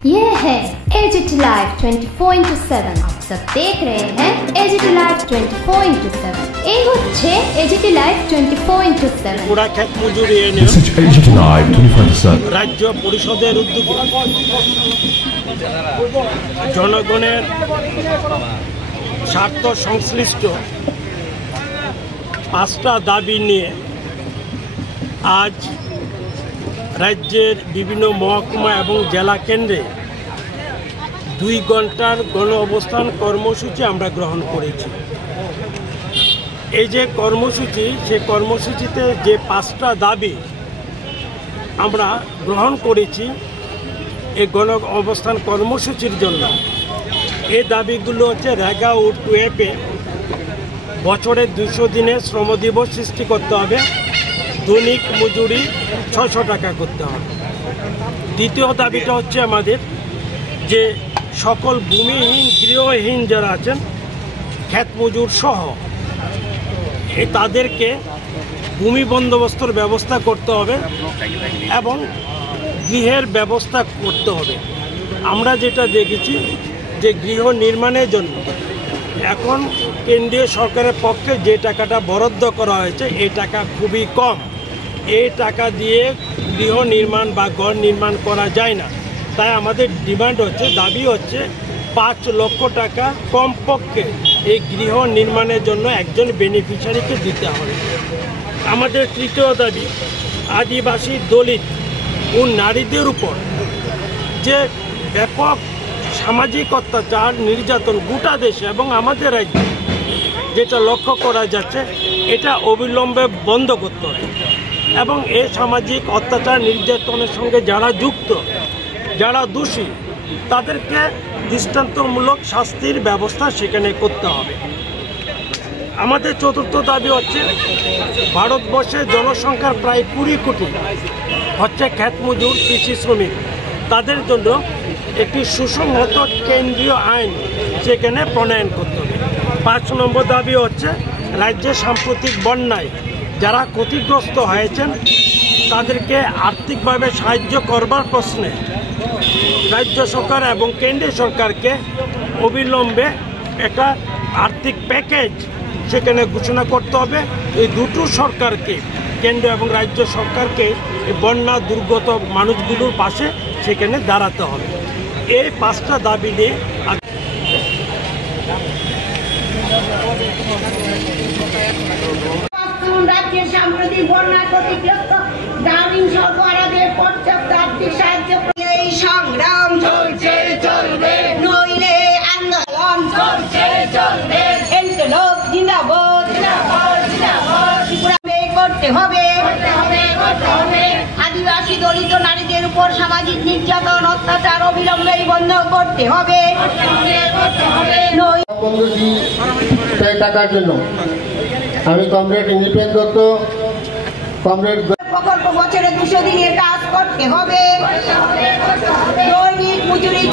ये है AGT live 24/7। आप सब देख रहे हैं एजीटी लाइव 24/7। এই হচ্ছে এজিটি লাইভ 24/7। পুরা ক্ষেত মজুরি এনে এজিটি লাইভ 24/7 রাজ্য পরিষদের উদ্যোগে জনগণের স্বার্থ সংশ্লিষ্ট 5টা দাবি নিয়ে আজ রাজ্যের বিভিন্ন মহকুমা এবং জেলা কেন্দ্রে 2 ঘন্টার গণ অবস্থান কর্মসূচি আমরা গ্রহণ করেছি। এই যে কর্মসূচি, সে কর্মসূচিতে যে 5টা দাবি আমরা গ্রহণ করেছি এই গণ অবস্থান কর্মসূচির জন্য, এই দাবিগুলো হচ্ছে রেগা ও টুয়েপে বছরে 200 দিনের শ্রমদিবস সৃষ্টি করতে হবে, দৈনিক মজুরি 600 টাকা করতে হবে। দ্বিতীয় দাবিটা হচ্ছে আমাদের যে সকল ভূমিহীন গৃহহীন যারা আছেন ক্ষেত মজুর সহ তাদেরকে ভূমি বন্দোবস্তর ব্যবস্থা করতে হবে এবং গৃহের ব্যবস্থা করতে হবে। আমরা যেটা দেখেছি যে গৃহ নির্মাণের জন্য এখন কেন্দ্রীয় সরকারের পক্ষে যে টাকাটা বরাদ্দ করা হয়েছে এই টাকা খুবই কম। এই টাকা দিয়ে গৃহ নির্মাণ বা ঘর নির্মাণ করা যায় না। তাই আমাদের ডিমান্ড হচ্ছে, দাবি হচ্ছে 5 লক্ষ টাকা কমপক্ষে এই গৃহ নির্মাণের জন্য একজন বেনিফিশিয়ারিকে দিতে হবে। আমাদের তৃতীয় দাবি আদিবাসী, দলিত ও নারীদের উপর যে ব্যাপক সামাজিক অত্যাচার, নির্যাতন গোটা দেশে এবং আমাদের রাজ্যে যেটা লক্ষ্য করা যাচ্ছে, এটা অবিলম্বে বন্ধ করতে হবে এবং এই সামাজিক অত্যাচার নির্যাতনের সঙ্গে যারা যুক্ত, যারা দোষী, তাদেরকে দৃষ্টান্তমূলক শাস্তির ব্যবস্থা সেখানে করতে হবে। আমাদের চতুর্থ দাবি হচ্ছে ভারতবর্ষের জনসংখ্যার প্রায় 20 কোটি হচ্ছে ক্ষেত মজুর, কৃষি শ্রমিক। তাদের জন্য একটি সুসংহত কেন্দ্রীয় আইন সেখানে প্রণয়ন করতে হবে। 5 নম্বর দাবি হচ্ছে রাজ্যে সাম্প্রতিক বন্যায় যারা ক্ষতিগ্রস্ত হয়েছেন তাদেরকে আর্থিকভাবে সাহায্য করবার প্রশ্নে রাজ্য সরকার এবং কেন্দ্রীয় সরকারকে অবিলম্বে একটা আর্থিক প্যাকেজ সেখানে ঘোষণা করতে হবে। এই দুটো সরকারকে, কেন্দ্র এবং রাজ্য সরকারকে বন্যা দুর্গত মানুষগুলোর পাশে সেখানে দাঁড়াতে হবে। এই 5টা দাবি নিয়ে রাজ্যের সাম্প্রতিক বন্যা ক্ষতিগ্রস্ত গ্রামীণ সরবরাহের পর্যাপ্ত আর্থিক সাহায্য, এই সংগ্রাম চলছে চলবে, নইলে আন্দোলন চলছে চলবে, ইনকিলাব জিন্দাবাদ জিন্দাবাদ জিন্দাবাদ করতে হবে করতে হবে করতে হবে। আদিবাসী, দলিত নারীদের উপর সামাজিক নির্যাতন, অত্যাচার অবিলম্বে বন্ধ করতে হবে করতে হবে করতে হবে। 15 টাকার জন্য আমি কমরেড ইন্ডিপেন্ডেন্ট দত্ত, কমরেড প্রকল্প বছরে 200 দিনের কাজ করতে হবে, দৈনিক মজুরি